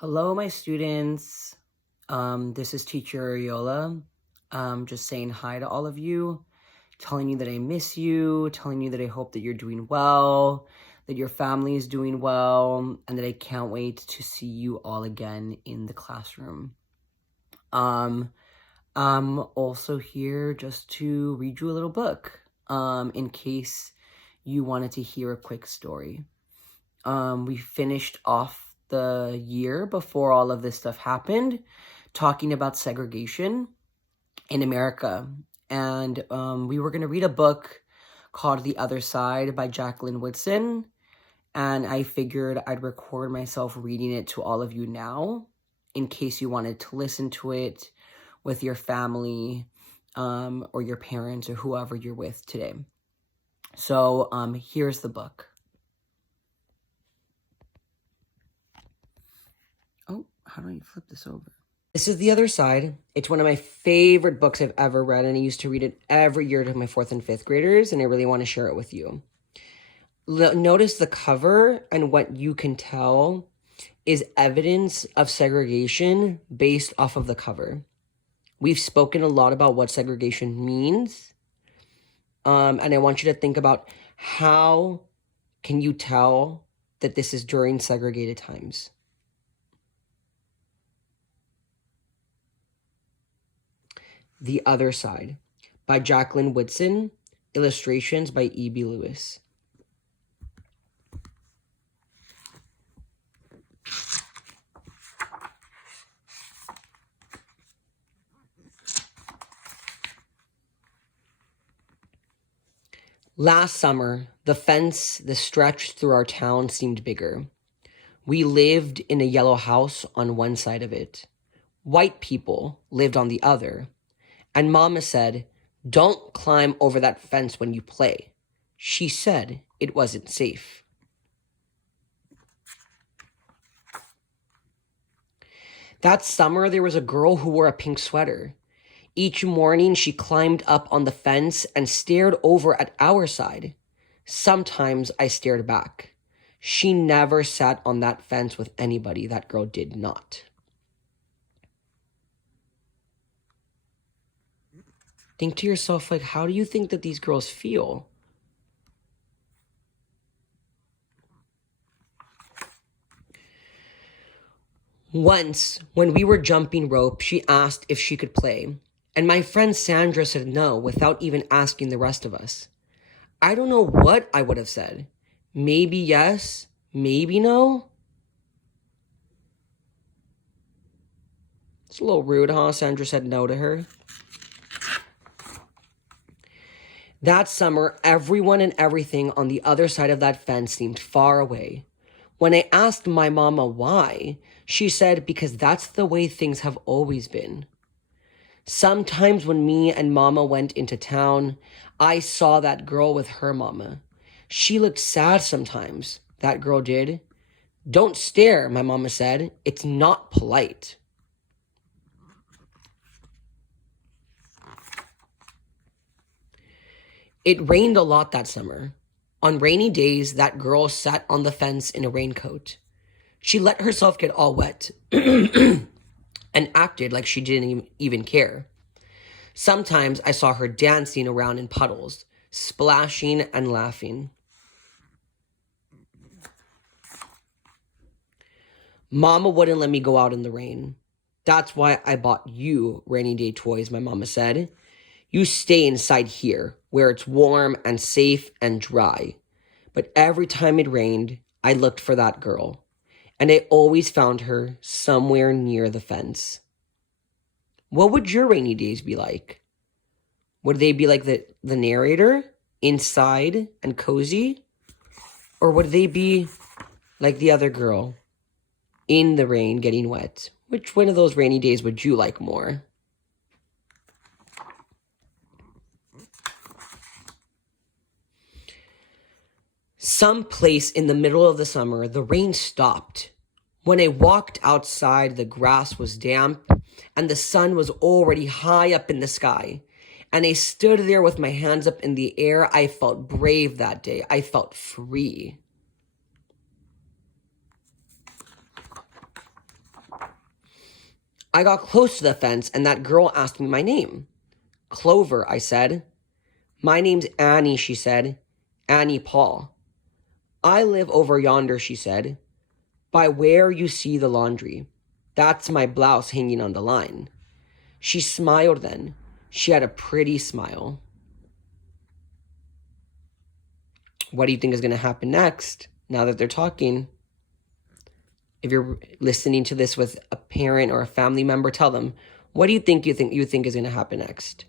Hello, my students. This is Teacher Ariola. Just saying hi to all of you, telling you that I miss you, telling you that I hope that you're doing well, that your family is doing well, and that I can't wait to see you all again in the classroom. I'm also here just to read you a little book, in case you wanted to hear a quick story. We finished off the year before all of this stuff happened, talking about segregation in America. And we were going to read a book called The Other Side by Jacqueline Woodson. And I figured I'd record myself reading it to all of you now, in case you wanted to listen to it with your family or your parents or whoever you're with today. So here's the book. Oh, how do I flip this over? This is The Other Side. It's one of my favorite books I've ever read, and I used to read it every year to my 4th and 5th graders, and I really want to share it with you. Notice the cover, and what you can tell is evidence of segregation based off of the cover. We've spoken a lot about what segregation means, and I want you to think about how can you tell that this is during segregated times. The Other Side by Jacqueline Woodson, illustrations by E.B. Lewis. Last summer, the fence that stretched through our town seemed bigger. We lived in a yellow house on one side of it. White people lived on the other. And Mama said, "Don't climb over that fence when you play." She said it wasn't safe. That summer, there was a girl who wore a pink sweater. Each morning, she climbed up on the fence and stared over at our side. Sometimes I stared back. She never sat on that fence with anybody. That girl did not. Think to yourself, like, how do you think that these girls feel? Once, when we were jumping rope, she asked if she could play. And my friend Sandra said no without even asking the rest of us. I don't know what I would have said. Maybe yes, maybe no. It's a little rude, huh? Sandra said no to her. That summer, everyone and everything on the other side of that fence seemed far away. When I asked my mama why, she said because that's the way things have always been. Sometimes when me and Mama went into town, I saw that girl with her mama. She looked sad sometimes, that girl did. "Don't stare," my mama said. "It's not polite." It rained a lot that summer. On rainy days, that girl sat on the fence in a raincoat. She let herself get all wet and acted like she didn't even care. Sometimes I saw her dancing around in puddles, splashing and laughing. Mama wouldn't let me go out in the rain. "That's why I bought you rainy day toys," my mama said. "You stay inside here, where it's warm and safe and dry." But every time it rained, I looked for that girl, and I always found her somewhere near the fence. What would your rainy days be like? Would they be like the narrator, inside and cozy? Or would they be like the other girl, in the rain, getting wet? Which one of those rainy days would you like more? Someplace in the middle of the summer, the rain stopped. When I walked outside, the grass was damp, and the sun was already high up in the sky. And I stood there with my hands up in the air. I felt brave that day. I felt free. I got close to the fence and that girl asked me my name. Clover, I said. My name's Annie, she said. Annie Paul. I live over yonder, she said, by where you see the laundry. That's my blouse hanging on the line. She smiled then. She had a pretty smile. What do you think is going to happen next now that they're talking? If you're listening to this with a parent or a family member, tell them, what do you think is going to happen next?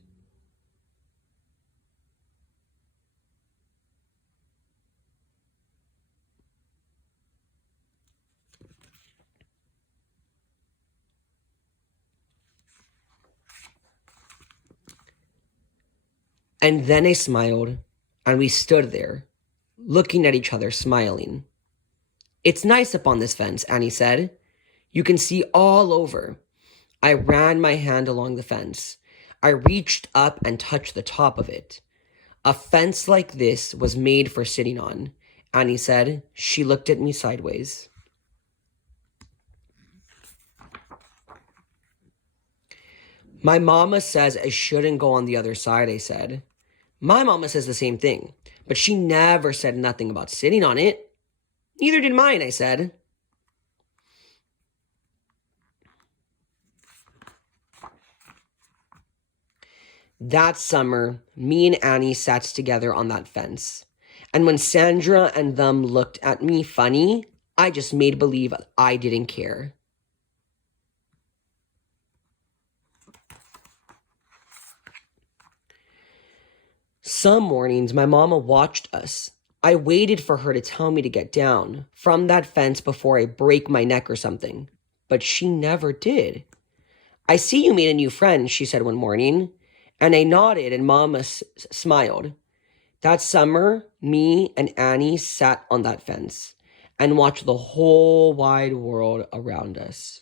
And then I smiled, and we stood there, looking at each other, smiling. It's nice up on this fence, Annie said. You can see all over. I ran my hand along the fence. I reached up and touched the top of it. A fence like this was made for sitting on, Annie said. She looked at me sideways. My mama says I shouldn't go on the other side, I said. My mama says the same thing, but she never said nothing about sitting on it. Neither did mine, I said. That summer, me and Annie sat together on that fence. And when Sandra and them looked at me funny, I just made believe I didn't care. Some mornings, my mama watched us. I waited for her to tell me to get down from that fence before I break my neck or something. But she never did. I see you made a new friend, she said one morning. And I nodded and Mama smiled. That summer, me and Annie sat on that fence and watched the whole wide world around us.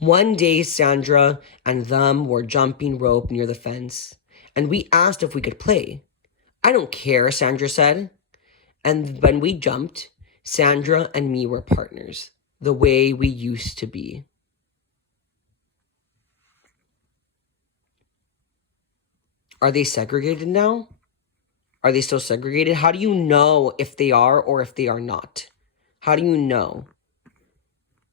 One day, Sandra and them were jumping rope near the fence, and we asked if we could play. I don't care, Sandra said. And when we jumped, Sandra and me were partners, the way we used to be. Are they segregated now? Are they still segregated? How do you know if they are or if they are not? How do you know?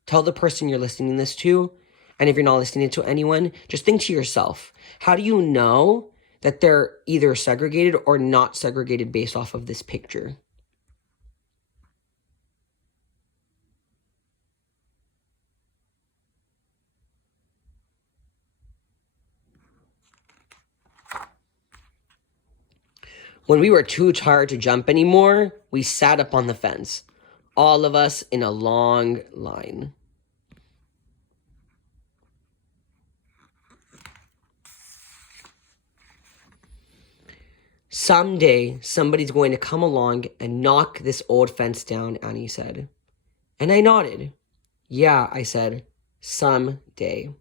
Tell the person you're listening this to, and if you're not listening to anyone, just think to yourself, how do you know that they're either segregated or not segregated based off of this picture? When we were too tired to jump anymore, we sat up on the fence, all of us in a long line. Someday, somebody's going to come along and knock this old fence down, Annie said. And I nodded. Yeah, I said, someday.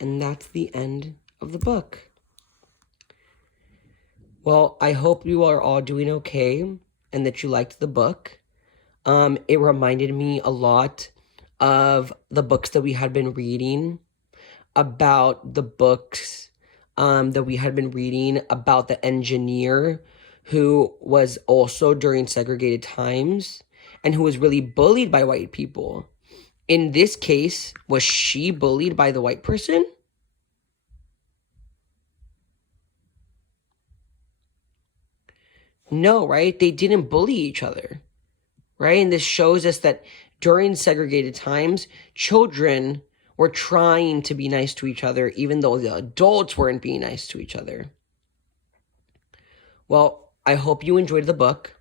And that's the end of the book. Well, I hope you are all doing okay and that you liked the book. It reminded me a lot of the books that we had been reading, about the books that we had been reading about the engineer who was also during segregated times and who was really bullied by white people. In this case, was she bullied by the white person? No, right? They didn't bully each other, right? And this shows us that during segregated times, children were trying to be nice to each other, even though the adults weren't being nice to each other. Well, I hope you enjoyed the book.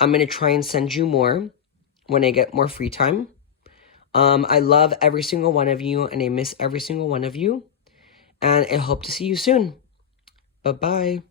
I'm going to try and send you more when I get more free time. I love every single one of you, and I miss every single one of you. And I hope to see you soon. Bye-bye.